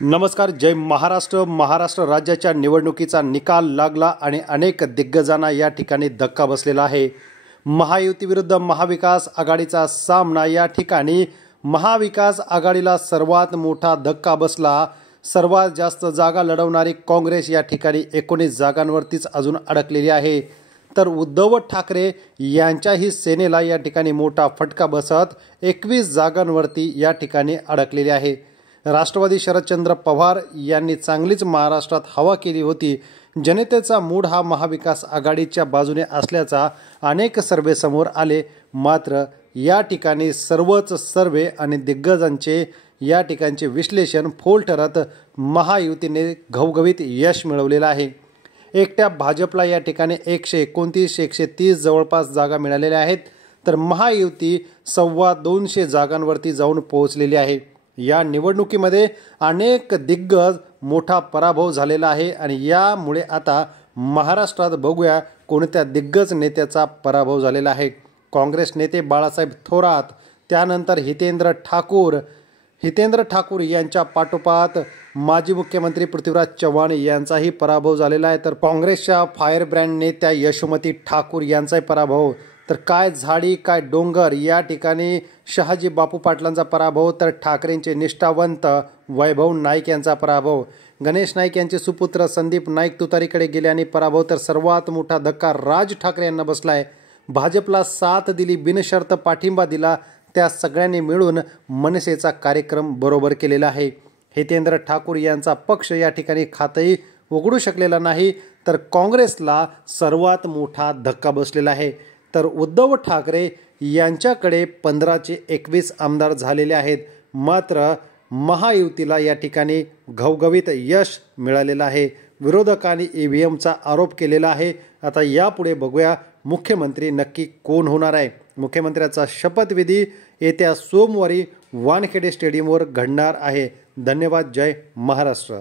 नमस्कार. जय महाराष्ट्र. महाराष्ट्र राज्याच्या निवडणुकीचा निकाल लागला आणि अनेक दिग्गजांना या ठिकाणी धक्का बसलेला आहे. महायुती विरुद्ध महाविकास आघाडीचा सामना. या ठिकाणी महाविकास आघाडीला सर्वात मोठा धक्का बसला. सर्वात जास्त जागा लढवणारी काँग्रेस या ठिकाणी 19 जागांवरतीच अजून अडकलेली आहे. तर उद्धव ठाकरे यांच्याही सेनेला या ठिकाणी मोठा फटका बसत 21 जागांवरती या ठिकाणी अडकलेली आहे. राष्ट्रवादी शरदचंद्र पवार यांनी चांगलीच महाराष्ट्रात हवा केली होती. जनतेचा मूड हा महाविकास आघाडीच्या बाजूने असल्याचा अनेक सर्वे समोर आले. मात्र या ठिकाणी सर्वच सर्वे आणि दिग्गजांचे या ठिकाणचे विश्लेषण फोल ठरत महायुतीने घवघवीत यश मिळवलेलं आहे. एकट्या भाजपला या ठिकाणी 129 130 जवळपास जागा मिळालेल्या आहेत. तर महायुती 250 जागांवरती जाऊन पोहोचलेली आहे. या निवडणुकीमध्ये अनेक दिग्गज मोठा पराभव झालेला आहे आणि यामुळे आता महाराष्ट्रात बघूया कोणत्या दिग्गज नेत्याचा पराभव झालेला आहे. काँग्रेस नेते बाळासाहेब थोरात, त्यानंतर हितेंद्र ठाकूर यांच्या पाठोपाठ माजी मुख्यमंत्री पृथ्वीराज चव्हाण यांचाही पराभव झालेला आहे. तर काँग्रेसच्या फायर ब्रँड नेत्या यशोमती ठाकूर यांचाही पराभव. तर काय झाडी काय डोंगर या ठिकाणी शहाजी बापू पाटलांचा पराभव. तर ठाकरेंचे निष्ठावंत वैभव नाईक यांचा पराभव. गणेश नाईक यांचे सुपुत्र संदीप नाईक तुतारीकडे गेले आणि पराभव. तर सर्वात मोठा धक्का राज ठाकरे यांना बसला आहे. भाजपला साथ दिली, बिनशर्त पाठिंबा दिला, त्या सगळ्यांनी मिळून मनसेचा कार्यक्रम बरोबर केलेला आहे. हितेंद्र ठाकूर यांचा पक्ष या ठिकाणी खातंही उघडू शकलेला नाही. तर काँग्रेसला सर्वात मोठा धक्का बसलेला आहे. तर उद्धव ठाकरे यांच्याकडे 15चे 21 आमदार झालेले आहेत. मात्र महायुतीला या ठिकाणी घवघवीत यश मिळालेलं आहे. विरोधकांनी EVMचा आरोप केलेला आहे. आता यापुढे बघूया मुख्यमंत्री नक्की कोण होणार आहे. मुख्यमंत्र्याचा शपथविधी येत्या सोमवारी वानखेडे स्टेडियमवर घडणार आहे. धन्यवाद. जय महाराष्ट्र.